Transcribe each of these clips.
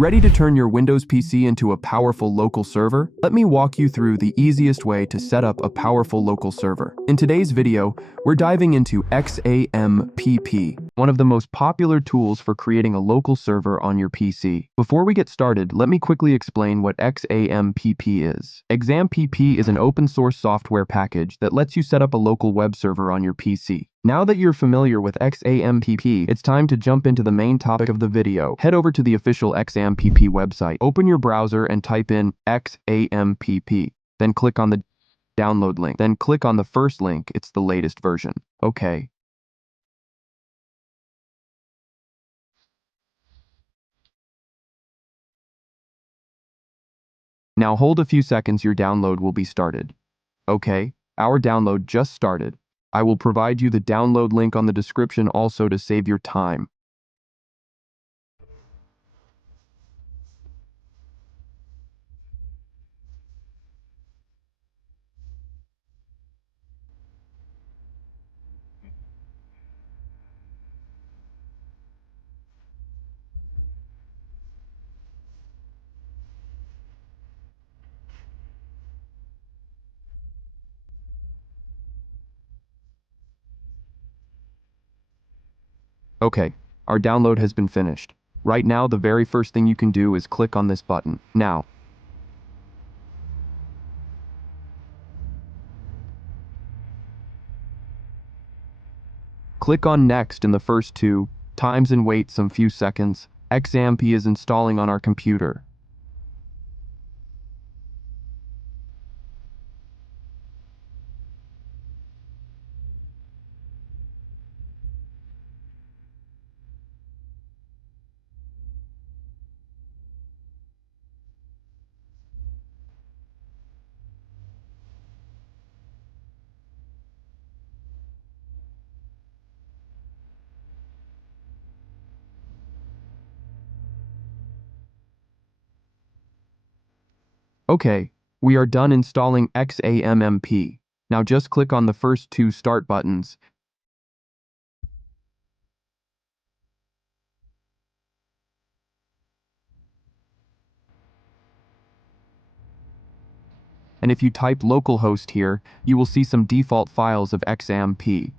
Ready to turn your Windows PC into a powerful local server? Let me walk you through the easiest way to set up a powerful local server. In today's video, we're diving into XAMPP, one of the most popular tools for creating a local server on your PC. Before we get started, let me quickly explain what XAMPP is. XAMPP is an open source software package that lets you set up a local web server on your PC. Now that you're familiar with XAMPP, it's time to jump into the main topic of the video. Head over to the official XAMPP website. Open your browser and type in XAMPP. Then click on the download link. Then click on the first link. It's the latest version. Okay. Now hold a few seconds, your download will be started. Okay, our download just started. I will provide you the download link on the description also to save your time. Okay, our download has been finished. Right now, the very first thing you can do is click on this button. Now, click on Next in the first two times and wait some few seconds. XAMPP is installing on our computer. Okay, we are done installing XAMPP. Now just click on the first two start buttons. And if you type localhost here, you will see some default files of XAMPP.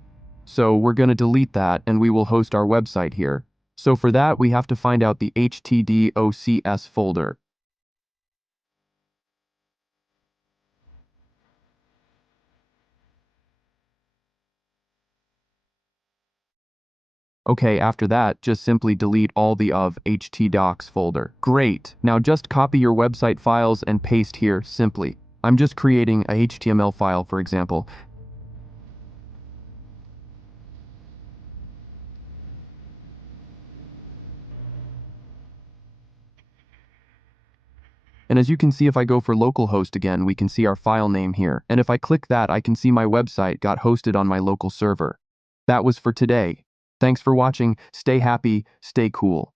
So we're going to delete that and we will host our website here. So for that, we have to find out the htdocs folder. Okay, after that, just simply delete all the of htdocs folder. Great, now just copy your website files and paste here simply. I'm just creating a HTML file, for example. And as you can see, if I go for localhost again, we can see our file name here. And if I click that, I can see my website got hosted on my local server. That was for today. Thanks for watching. Stay happy, stay cool.